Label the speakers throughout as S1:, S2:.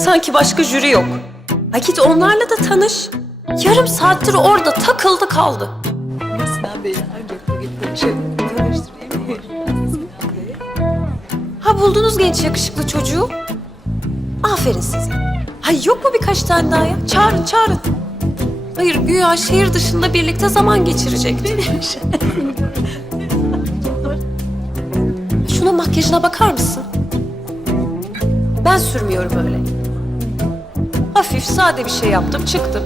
S1: sanki başka jüri yok. Git onlarla da tanış. Yarım saattir orada takıldı kaldı.
S2: Sinan ancak Bey.
S1: Ha buldunuz genç yakışıklı çocuğu. Aferin size. Ha yok mu birkaç tane daha ya? Çağırın çağırın. Hayır güya şehir dışında birlikte zaman geçirecekti. Şunun makyajına bakar mısın? Ben sürmüyorum öyle. Hafif sade bir şey yaptım çıktım.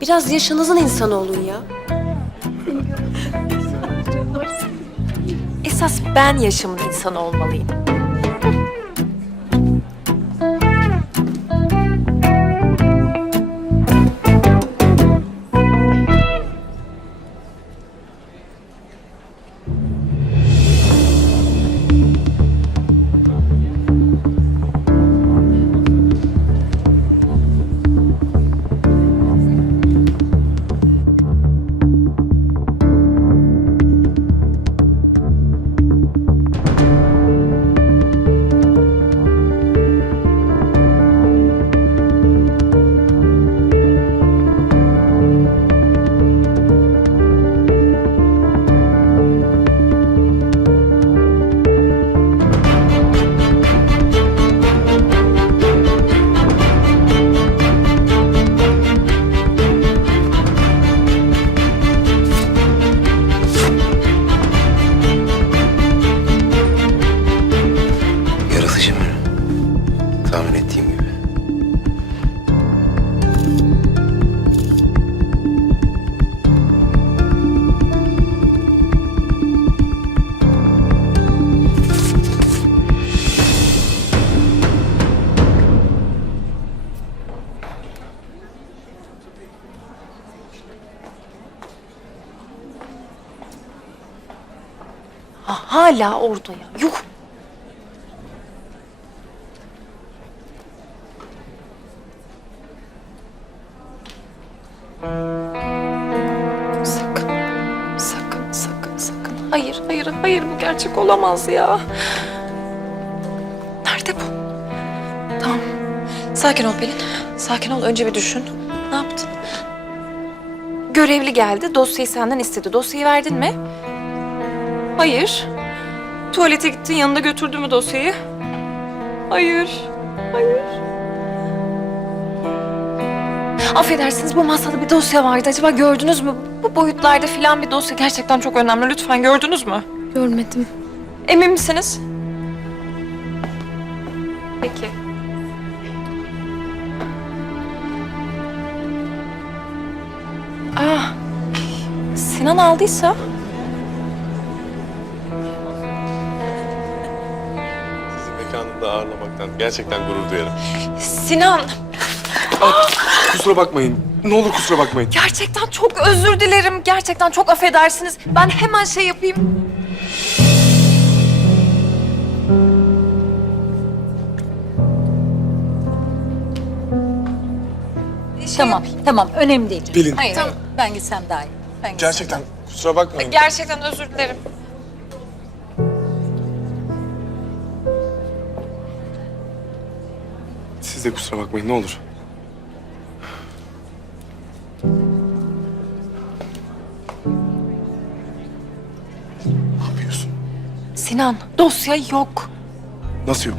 S1: Biraz yaşınızın insanı olun ya. Esas ben yaşımın insanı olmalıyım. Ha, hala orada ya. Yuh. Sakın, sakın, sakın, sakın. Hayır, hayır, hayır bu gerçek olamaz ya. Nerede bu?
S3: Tamam. Sakin ol Pelin. Sakin ol. Önce bir düşün. Ne yaptın? Görevli geldi. Dosyayı senden istedi. Dosyayı verdin mi? Hayır. Tuvalete gittin. Yanında götürdü mü dosyayı? Hayır. Hayır. Affedersiniz bu masada bir dosya vardı. Acaba gördünüz mü? Bu boyutlarda filan bir dosya gerçekten çok önemli. Lütfen gördünüz mü?
S1: Görmedim.
S3: Emin misiniz? Peki. Aa, Sinan aldıysa?
S4: Ağırlamaktan gerçekten gurur duyarım.
S3: Sinan,
S4: Kusura bakmayın. Ne olur kusura bakmayın.
S3: gerçekten çok özür dilerim. Gerçekten çok affedersiniz. Ben hemen şey yapayım. Şey
S2: Tamam, tamam. Önemli değil.
S4: Pelin.
S3: Hayır,
S2: Hayır, ben gitsem daha iyi. Ben gitsem.
S4: Gerçekten kusura bakmayın.
S3: Gerçekten özür dilerim.
S4: Siz de kusura bakmayın ne olur. Ne yapıyorsun?
S3: Sinan, dosya yok.
S4: Nasıl yok?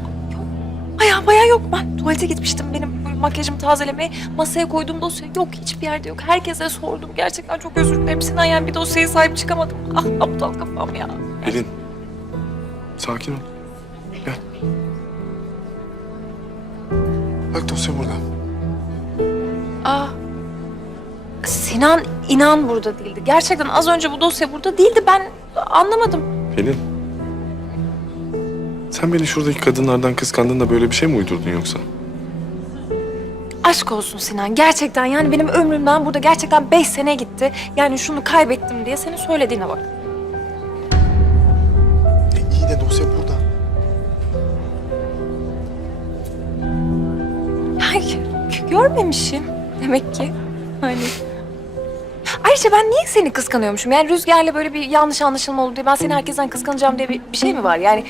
S3: Baya baya yok. Ben tuvalete gitmiştim benim makyajımı tazelemeye. Masaya koyduğum dosya yok. Hiçbir yerde yok. Herkese sordum. Gerçekten çok özür dilerim Sinan. Yani bir dosyaya sahip çıkamadım. Ah aptal kafam ya.
S4: Pelin. Sakin ol. Gel. Dosya burada.
S3: Ah. Sinan inan burada değildi. Gerçekten az önce bu dosya burada değildi. Ben anlamadım.
S4: Pelin. Sen beni şuradaki kadınlardan kıskandın da böyle bir şey mi uydurdun yoksa?
S3: Aşk olsun Sinan. Gerçekten yani benim ömrümden burada gerçekten beş sene gitti. Yani şunu kaybettim diye senin söylediğine bak.
S4: E, iyi de dosya burada.
S3: Görmemişim demek ki. Hani. Ay Ayrıca ben niye seni kıskanıyormuşum? Yani Rüzgar'la böyle bir yanlış anlaşılma oldu diye ben seni herkesten kıskanacağım diye bir, bir şey mi var? Yani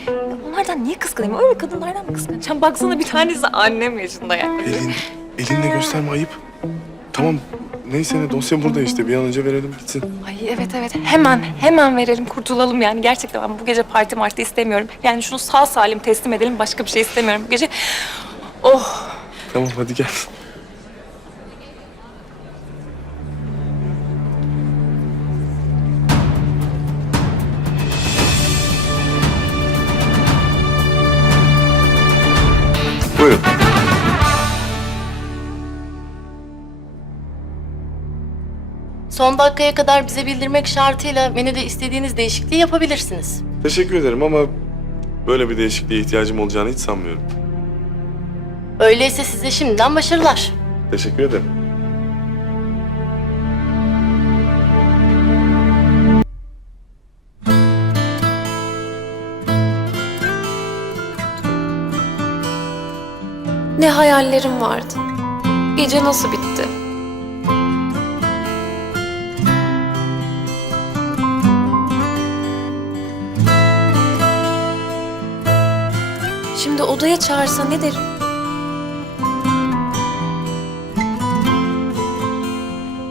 S3: onlardan niye kıskanayım? Öyle kadınlardan mı kıskanacağım? Baksana bir tanesi annem yaşında yani.
S4: Elin, elinle gösterme ayıp. Tamam neyse ne dosya burada işte bir an önce verelim gitsin.
S3: Ay evet evet hemen hemen verelim kurtulalım yani. Gerçekten ben bu gece parti marti istemiyorum. Yani şunu sağ salim teslim edelim başka bir şey istemiyorum bu gece. Oh
S4: Tamam hadi gel.
S5: Son dakikaya kadar bize bildirmek şartıyla menüde istediğiniz değişikliği yapabilirsiniz.
S4: Teşekkür ederim ama böyle bir değişikliğe ihtiyacım olacağını hiç sanmıyorum.
S5: Öyleyse size şimdiden başarılar.
S4: Teşekkür ederim.
S1: Ne hayallerim vardı. Gece nasıl bitti? Şimdi odaya çağırsa ne derim?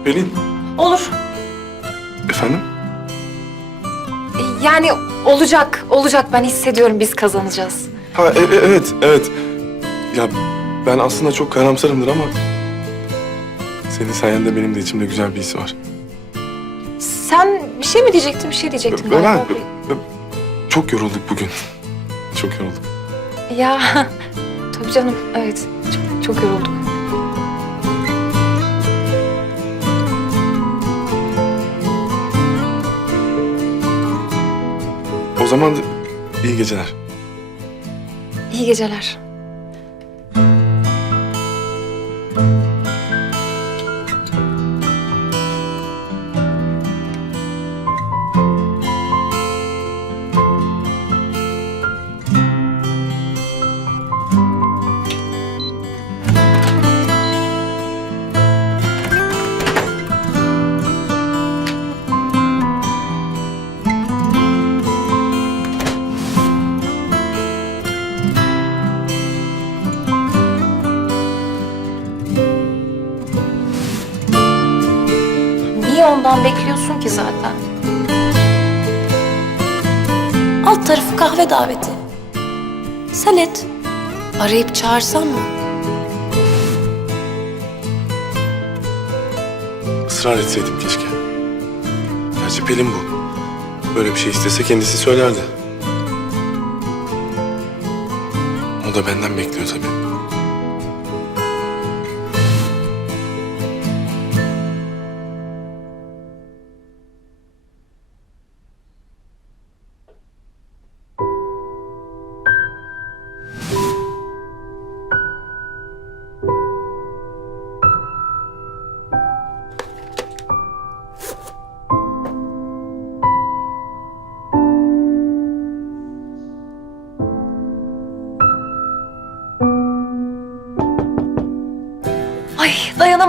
S4: Pelin.
S3: olur.
S4: Efendim?
S3: Yani olacak olacak ben hissediyorum biz kazanacağız.
S4: Ha e- e- evet evet. Ya ben aslında çok karamsarımdır ama... Senin sayende benim de içimde güzel bir his var.
S3: Sen bir şey mi diyecektin bir şey diyecektin
S4: Ben,
S3: galiba.
S4: çok yorulduk bugün. Çok yorulduk.
S3: Ya tabii canım evet çok, çok yorulduk.
S4: O zaman iyi geceler.
S3: İyi geceler. Zaten?
S1: Alt tarafı kahve daveti. Sen et. Arayıp çağırsan mı?
S4: Israr etseydim keşke. Gerçi Pelin bu. Böyle bir şey istese kendisi söylerdi. O da benden bekliyor tabii.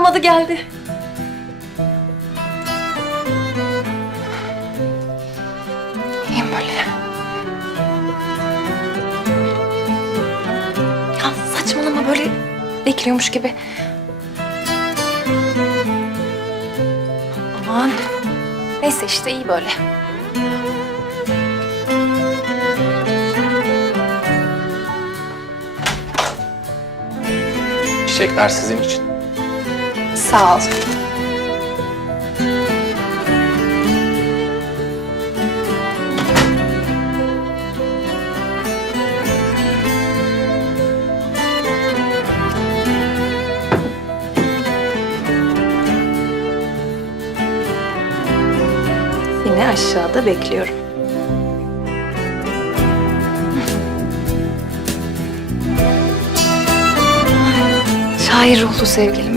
S3: Dayanamadı geldi. İyiyim böyle. Ya saçmalama böyle bekliyormuş gibi. Aman. Neyse işte iyi böyle.
S6: Çiçekler sizin için.
S3: Sağ ol. Yine aşağıda bekliyorum. Şair ruhlu sevgilim